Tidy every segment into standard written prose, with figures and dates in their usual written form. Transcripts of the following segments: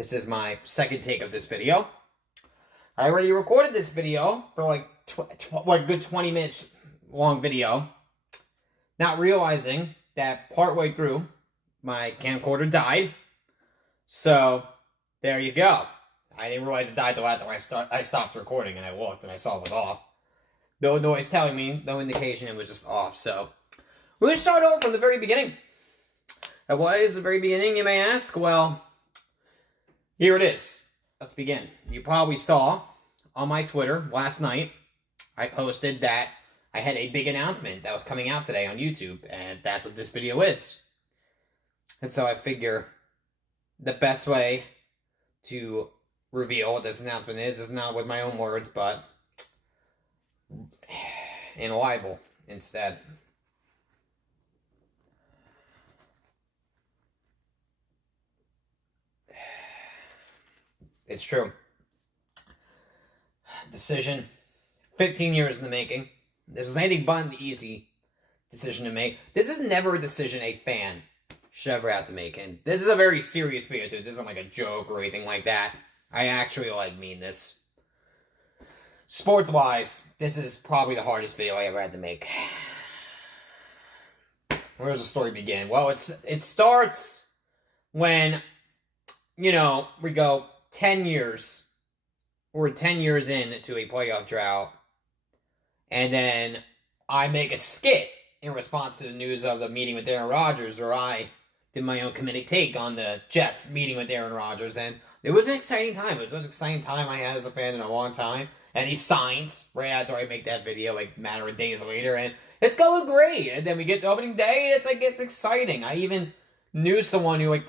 This is my second take of this video. I already recorded this video for like a good 20 minutes long video, not realizing that partway through my camcorder died. So there you go. I didn't realize it died till after I stopped recording, and I looked and I saw it was off. No noise telling me, no indication it was just off. So we're going to start over from the very beginning. And what is the very beginning, you may ask? Well, here it is. Let's begin. You probably saw on my Twitter last night, I posted that I had a big announcement that was coming out today on YouTube, and that's what this video is. And so I figure the best way to reveal what this announcement is not with my own words, but in a libel instead. It's true. Decision. 15 years in the making. This was anything but an easy decision to make. This is never a decision a fan should ever have to make. And this is a very serious video, too. This isn't like a joke or anything like that. I actually mean this. Sports-wise, this is probably the hardest video I ever had to make. Where does the story begin? Well, it starts when, we go 10 years. We're 10 years into a playoff drought. And then I make a skit in response to the news of the meeting with Aaron Rodgers, where I did my own comedic take on the Jets meeting with Aaron Rodgers. And it was an exciting time. It was the most exciting time I had as a fan in a long time. And he signs right after I make that video, like a matter of days later. And it's going great. And then we get to opening day, and it's exciting. I even knew someone who was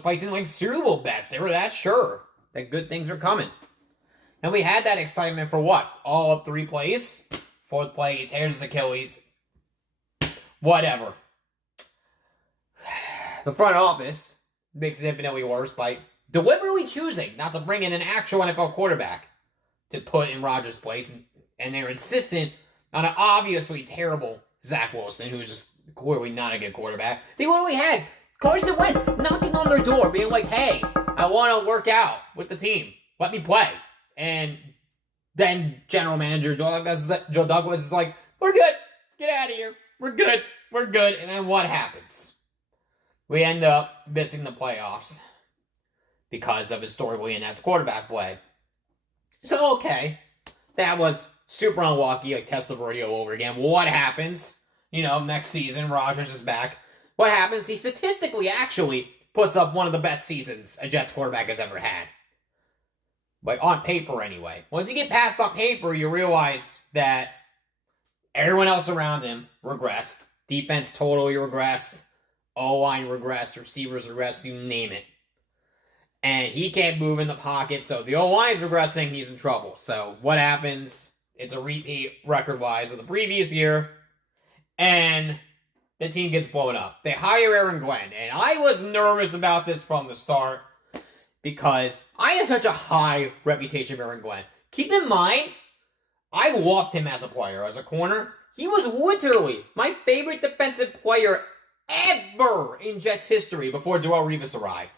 placing Super Bowl bets. They were that sure that good things were coming. And we had that excitement for what? All of 3 plays. 4th play, he tears his Achilles. Whatever. The front office makes it infinitely worse by deliberately choosing not to bring in an actual NFL quarterback to put in Rodgers' place. And they're insistent on an obviously terrible Zach Wilson, who's just clearly not a good quarterback. They literally had Carson Wentz knocking on their door, being like, hey, I want to work out with the team. Let me play. And then general manager Joe Douglas is like, we're good. Get out of here. We're good. We're good. And then what happens? We end up missing the playoffs because of historically inept quarterback play. So, okay. That was super unlucky, like test of rodeo over again. What happens? Next season, Rodgers is back. What happens? He statistically actually puts up one of the best seasons a Jets quarterback has ever had. Like, on paper, anyway. Once you get past on paper, you realize that everyone else around him regressed. Defense totally regressed. O-line regressed. Receivers regressed. You name it. And he can't move in the pocket, so the O-line's regressing. He's in trouble. So, what happens? It's a repeat, record-wise, of the previous year. And the team gets blown up. They hire Aaron Glenn. And I was nervous about this from the start, because I have such a high reputation of Aaron Glenn. Keep in mind, I loved him as a player, as a corner. He was literally my favorite defensive player ever in Jets history before Darrelle Revis arrived.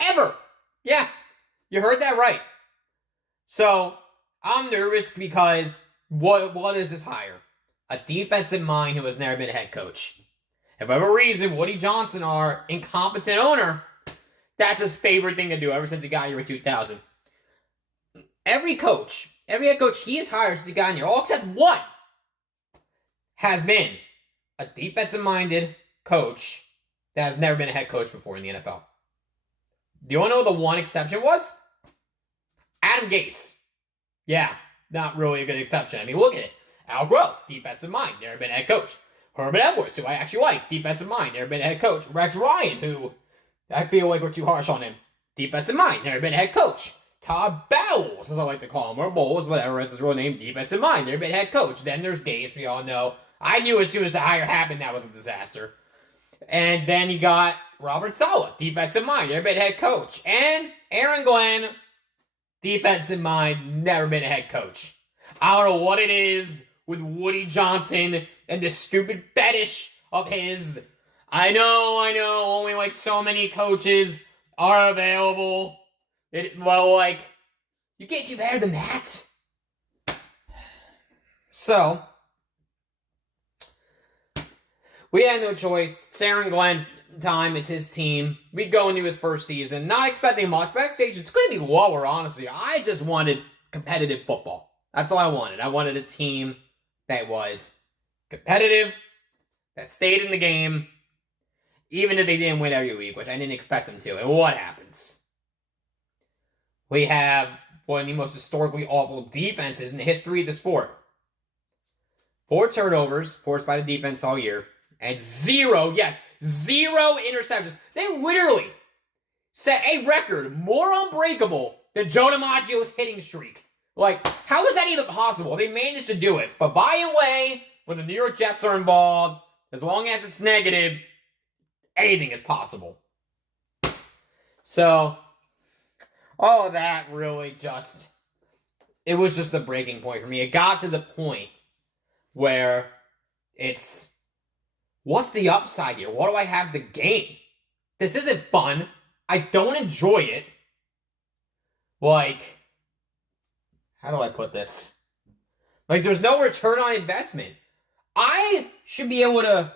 Ever! Yeah, you heard that right. So, I'm nervous because what is this hire? A defensive mind who has never been a head coach. If for whatever reason, Woody Johnson, our incompetent owner, that's his favorite thing to do ever since he got here in 2000. Every head coach he has hired since he got in here, all except one, has been a defensive-minded coach that has never been a head coach before in the NFL. Do you want to know what the one exception was? Adam Gase. Yeah, not really a good exception. I mean, look at it. Al Groh, defensive mind, never been a head coach. Herbert Edwards, who I actually like, defensive mind, never been a head coach. Rex Ryan, who I feel like we're too harsh on him. Defensive mind, never been a head coach. Todd Bowles, as I like to call him, or Bowles, whatever, it's his real name, defensive mind, never been a head coach. Then there's Gase, we all know. I knew as soon as the hire happened that was a disaster. And then you got Robert Saleh, defensive mind, never been a head coach. And Aaron Glenn, defensive mind, never been a head coach. I don't know what it is with Woody Johnson and this stupid fetish of his. I know, only like so many coaches are available. Well, like, you can't do better than that. So, we had no choice. It's Aaron Glenn's time. It's his team. We go into his first season. Not expecting much. Backstage, it's going to be lower, honestly. I just wanted competitive football. That's all I wanted. I wanted a team that was competitive, that stayed in the game, even if they didn't win every week, which I didn't expect them to. And what happens? We have one of the most historically awful defenses in the history of the sport. 4 turnovers forced by the defense all year. And 0 interceptions. They literally set a record more unbreakable than Joe DiMaggio's hitting streak. Like, how is that even possible? They managed to do it. But by the way, when the New York Jets are involved, as long as it's negative, anything is possible. So, all of that really it was just the breaking point for me. It got to the point where it's, what's the upside here? What do I have to gain? This isn't fun. I don't enjoy it. Like, how do I put this? Like, there's no return on investment. I should be able to,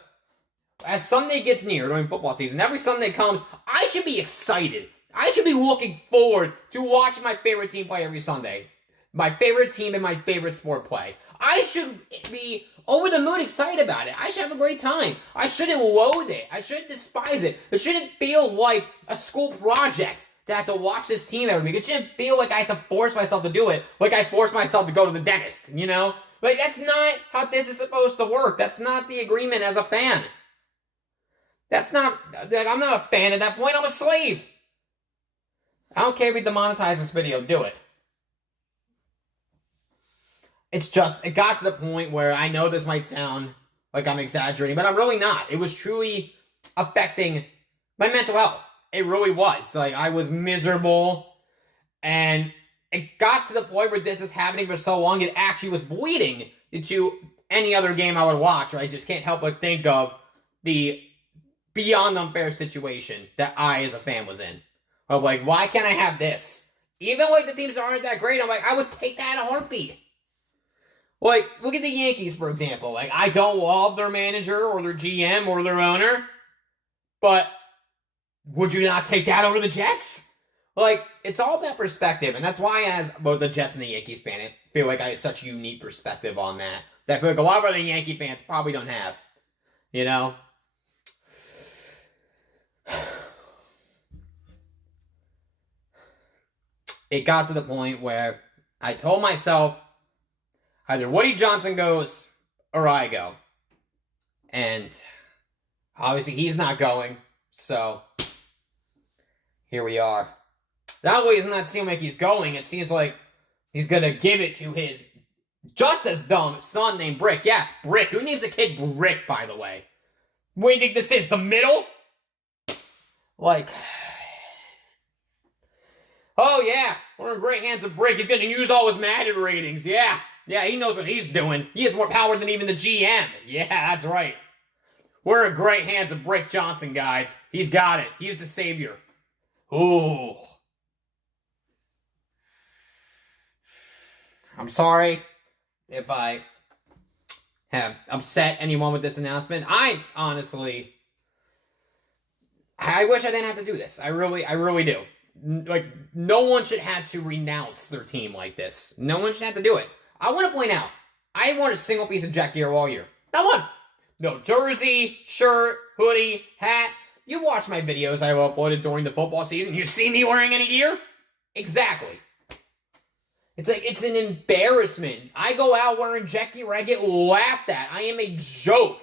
as Sunday gets near during football season, every Sunday comes, I should be excited. I should be looking forward to watching my favorite team play every Sunday. My favorite team and my favorite sport play. I should be over the moon excited about it. I should have a great time. I shouldn't loathe it. I shouldn't despise it. It shouldn't feel like a school project to have to watch this team every week. It shouldn't feel like I have to force myself to do it, like I force myself to go to the dentist, you know? Like, that's not how this is supposed to work. That's not the agreement as a fan. That's not, like, I'm not a fan at that point. I'm a slave. I don't care if we demonetize this video. Do it. It's just, it got to the point where I know this might sound like I'm exaggerating, but I'm really not. It was truly affecting my mental health. It really was. Like, I was miserable, and it got to the point where this was happening for so long, it actually was bleeding into any other game I would watch, or I just can't help but think of the beyond unfair situation that I, as a fan, was in. Of like, why can't I have this? Even like the teams aren't that great, I'm like, I would take that in a heartbeat. Like, look at the Yankees, for example. Like, I don't love their manager or their GM or their owner, but would you not take that over the Jets? Like, it's all about perspective, and that's why, as both the Jets and the Yankees fan, I feel like I have such a unique perspective on that I feel like a lot of other Yankee fans probably don't have. You know? It got to the point where I told myself, either Woody Johnson goes or I go. And obviously he's not going, so here we are. That way, it does not seem like he's going. It seems like he's going to give it to his just as dumb son named Brick. Yeah, Brick. Who names a kid Brick, by the way? What do you think this is, the middle? Like, oh yeah, we're in great hands of Brick. He's going to use all his Madden ratings. Yeah, he knows what he's doing. He has more power than even the GM. Yeah, that's right. We're in great hands of Brick Johnson, guys. He's got it. He's the savior. Ooh. I'm sorry if I have upset anyone with this announcement. I wish I didn't have to do this. I really do. Like, no one should have to renounce their team like this. No one should have to do it. I want to point out, I wore a single piece of Jet gear all year. Not one. No jersey, shirt, hoodie, hat. You watch my videos I've uploaded during the football season. You see me wearing any gear? Exactly. It's like, it's an embarrassment. I go out wearing Jet gear, I get laughed at. I am a joke.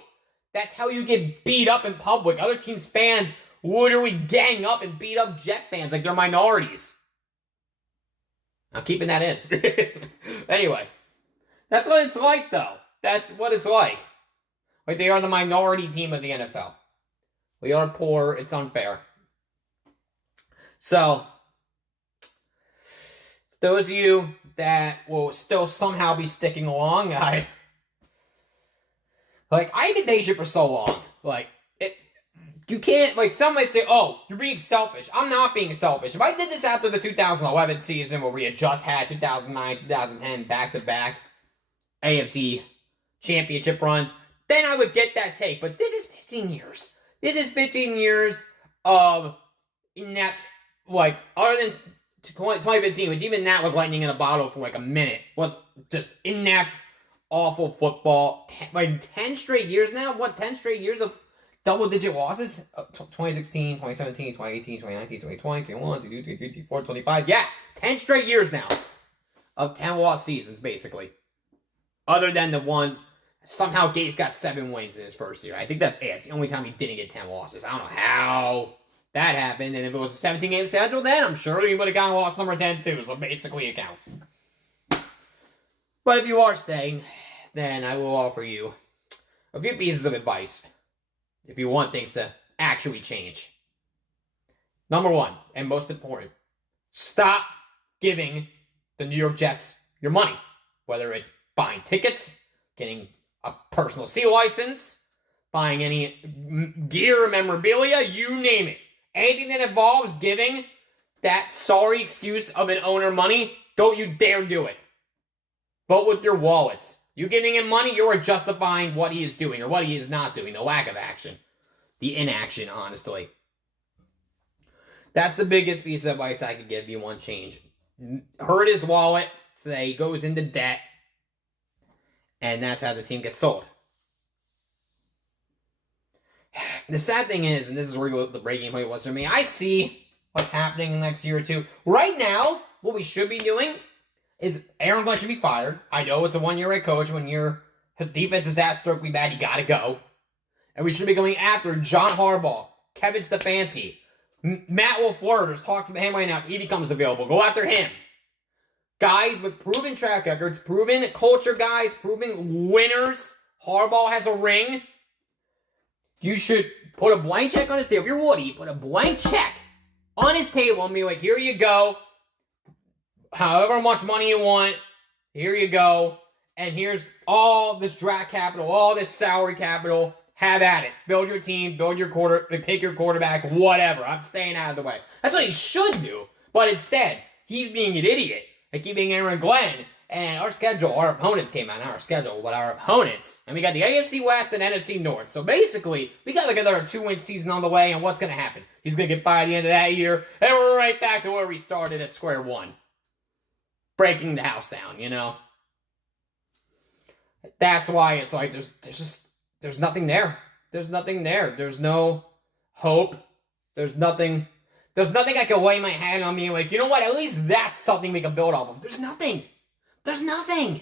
That's how you get beat up in public. Other teams' fans literally gang up and beat up Jet fans like they're minorities. I'm keeping that in. Anyway, that's what it's like, though. That's what it's like. Like, they are the minority team of the NFL. We are poor. It's unfair. So, those of you that will still somehow be sticking along, I've been patient for so long. Like, You can't, like, some might say, oh, you're being selfish. I'm not being selfish. If I did this after the 2011 season where we had just had 2009, 2010 back-to-back AFC championship runs, then I would get that take. But this is 15 years. This is 15 years of inept, like, other than 2015, which even that was lightning in a bottle for like a minute, was just inept, awful football. Like 10 straight years now? What, 10 straight years of double-digit losses? 2016, 2017, 2018, 2019, 2020, 21, 22, 23, 24, 25. Yeah, 10 straight years now of 10-loss seasons, basically. Other than the one, somehow Gase got 7 wins in his first year. I think that's it. It's the only time he didn't get 10 losses. I don't know how that happened. And if it was a 17-game schedule, then I'm sure he would have gotten loss number 10 too. So basically it counts. But if you are staying, then I will offer you a few pieces of advice if you want things to actually change. Number 1, and most important, stop giving the New York Jets your money. Whether it's buying tickets, getting a personal C license, buying any gear or memorabilia, you name it. Anything that involves giving that sorry excuse of an owner money, don't you dare do it. Vote with your wallets. You giving him money, you are justifying what he is doing or what he is not doing, the lack of action. The inaction, honestly. That's the biggest piece of advice I could give you on change. Hurt his wallet, so that he goes into debt, and that's how the team gets sold. The sad thing is, and this is where the breaking point was for me, I see what's happening in the next year or two. Right now, what we should be doing is Aaron Glenn should be fired. I know it's a one-year head coach. When your defense is that strictly bad, you gotta go. And we should be going after John Harbaugh, Kevin Stefanski, Matt LaFleur. There's talks about him right now. If he becomes available, go after him. Guys with proven track records, proven culture guys, proven winners. Harbaugh has a ring. You should put a blank check on his table. If you're Woody, put a blank check on his table and be like, here you go. However much money you want, here you go. And here's all this draft capital, all this salary capital. Have at it. Build your team, build your pick your quarterback, whatever. I'm staying out of the way. That's what he should do. But instead, he's being an idiot and keeping Aaron Glenn. And our schedule, our opponents came out, not our schedule, but our opponents. And we got the AFC West and NFC North. So basically, we got like another 2-win season on the way, and what's going to happen? He's going to get by at the end of that year, and we're right back to where we started at square one. Breaking the house down, you know? That's why it's like, there's nothing there. There's nothing there. There's no hope. There's nothing I can lay my hand on being like, you know what? At least that's something we can build off of. There's nothing. There's nothing.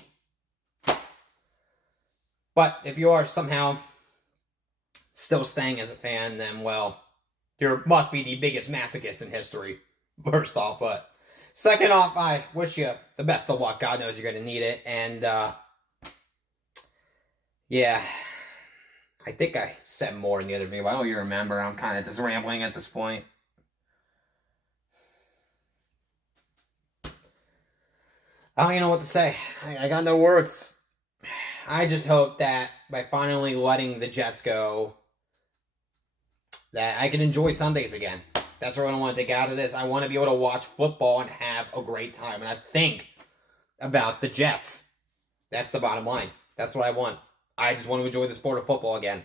But if you are somehow still staying as a fan, then, well, you must be the biggest masochist in history, first off. But second off, I wish you the best of luck. God knows you're going to need it. And, yeah, I think I said more in the other video, but I don't even remember. I'm kind of just rambling at this point. I don't even know what to say. I got no words. I just hope that by finally letting the Jets go, that I can enjoy Sundays again. That's what I want to take out of this. I want to be able to watch football and have a great time. And I think about the Jets. That's the bottom line. That's what I want. I just want to enjoy the sport of football again.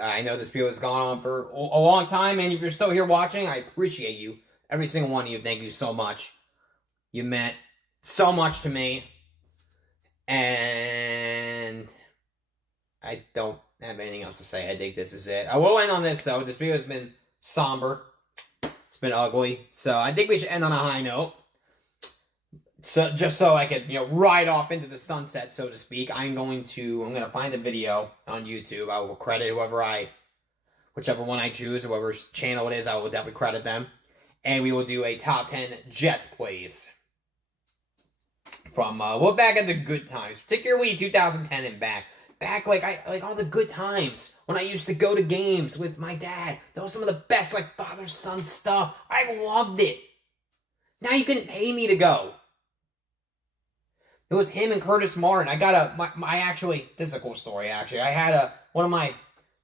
I know this video has gone on for a long time, and if you're still here watching, I appreciate you. Every single one of you, thank you so much. You meant so much to me. And I don't have anything else to say. I think this is it. I will end on this, though. This video has been somber. It's been ugly. So I think we should end on a high note. So just so I could, ride off into the sunset, so to speak, I'm going to find the video on YouTube. I will credit whichever one I choose, whoever channel it is, I will definitely credit them. And we will do a top 10 Jets plays from, back at the good times, particularly 2010 and back. Back, like all the good times when I used to go to games with my dad. That was some of the best, father-son stuff. I loved it. Now you can pay me to go. It was him and Curtis Martin. I got this is a cool story, actually. I had one of my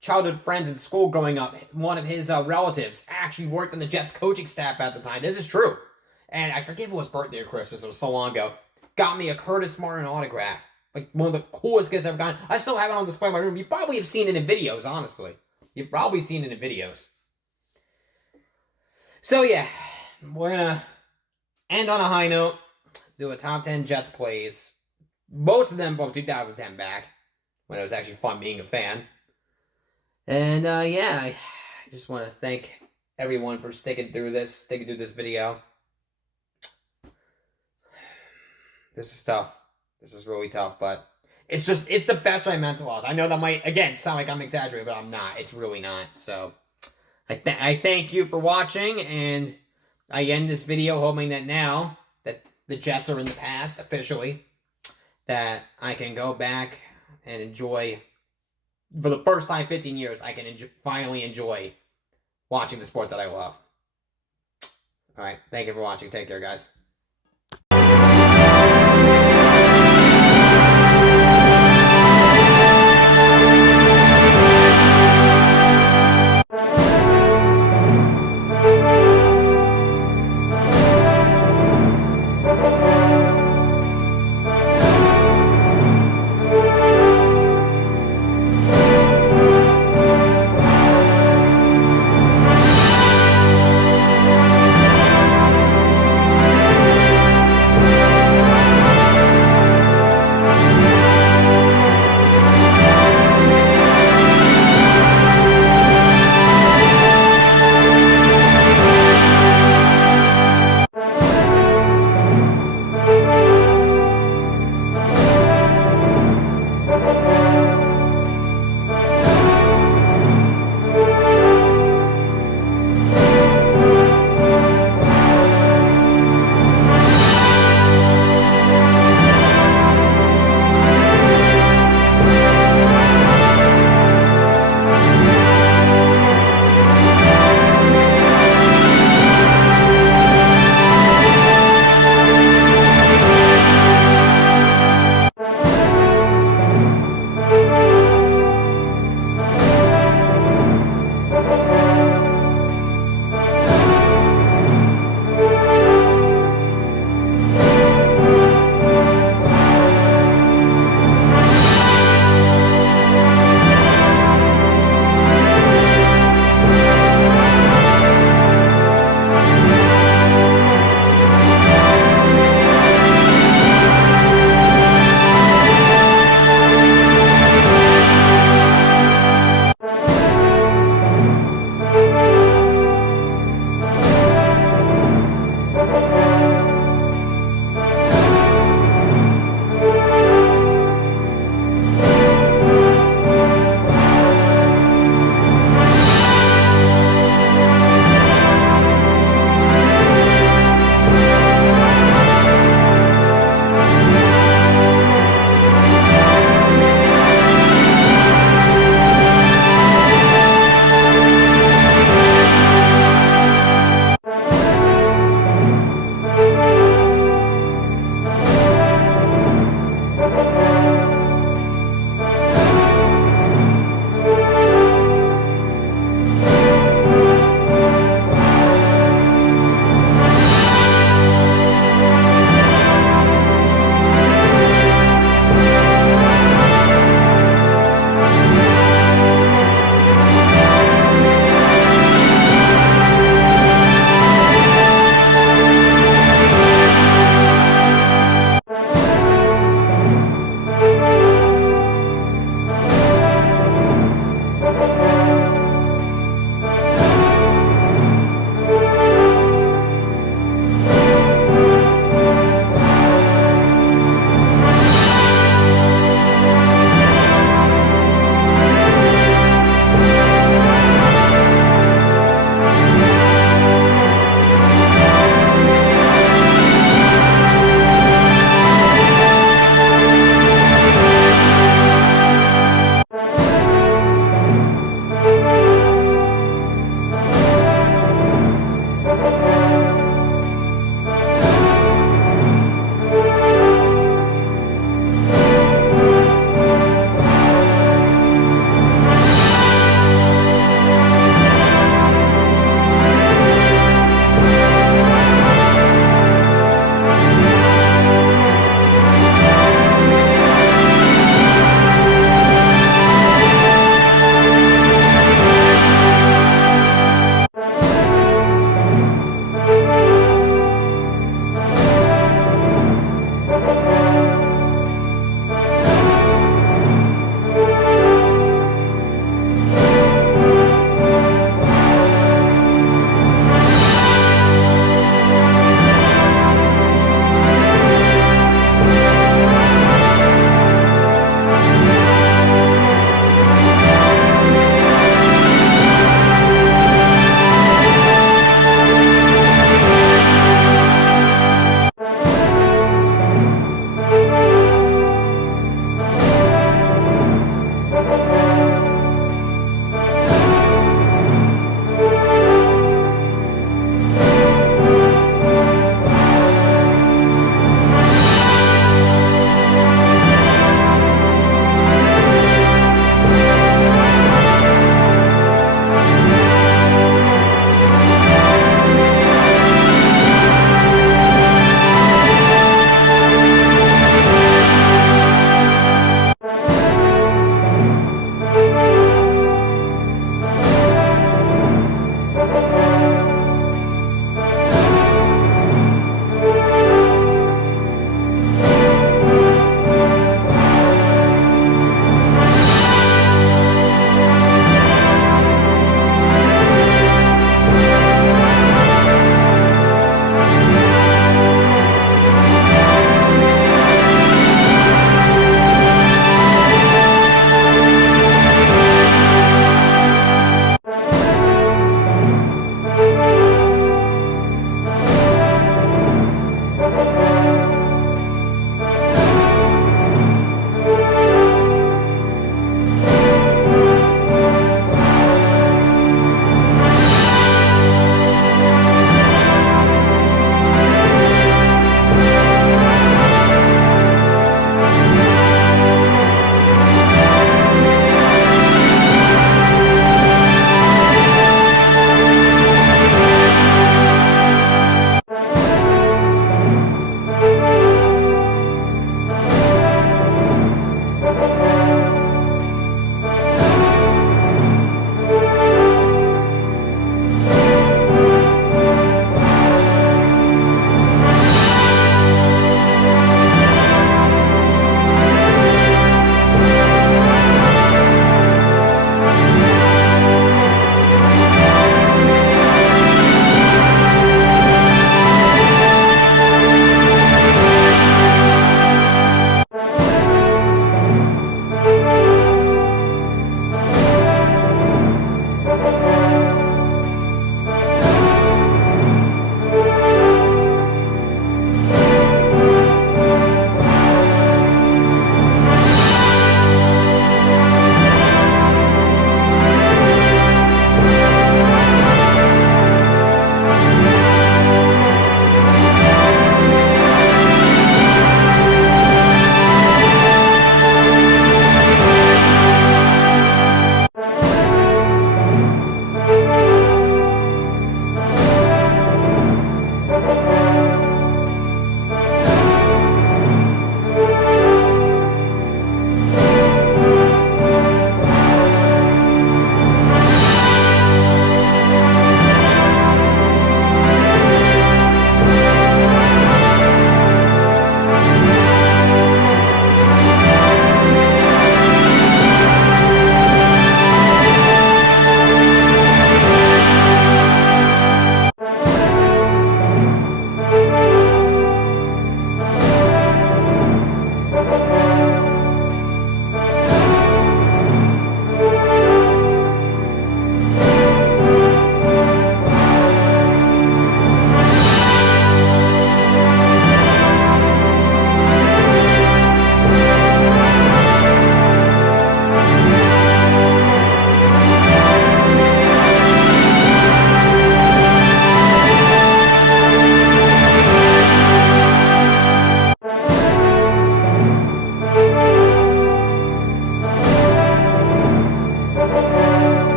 childhood friends in school growing up, one of his relatives actually worked on the Jets coaching staff at the time. This is true. And I forget if it was birthday or Christmas. It was so long ago. Got me a Curtis Martin autograph. Like, one of the coolest gifts I've ever gotten. I still have it on display in my room. You probably have seen it in videos, honestly. You've probably seen it in videos. So, yeah. We're going to end on a high note. Do a top 10 Jets plays. Most of them from 2010 back. When it was actually fun being a fan. And, yeah. I just want to thank everyone for sticking through this video. This is tough. This is really tough, but it's the best way mental health. I know that might, again, sound like I'm exaggerating, but I'm not. It's really not. So, I thank you for watching, and I end this video hoping that now that the Jets are in the past, officially, that I can go back and enjoy, for the first time in 15 years, I can finally enjoy watching the sport that I love. Alright, thank you for watching. Take care, guys.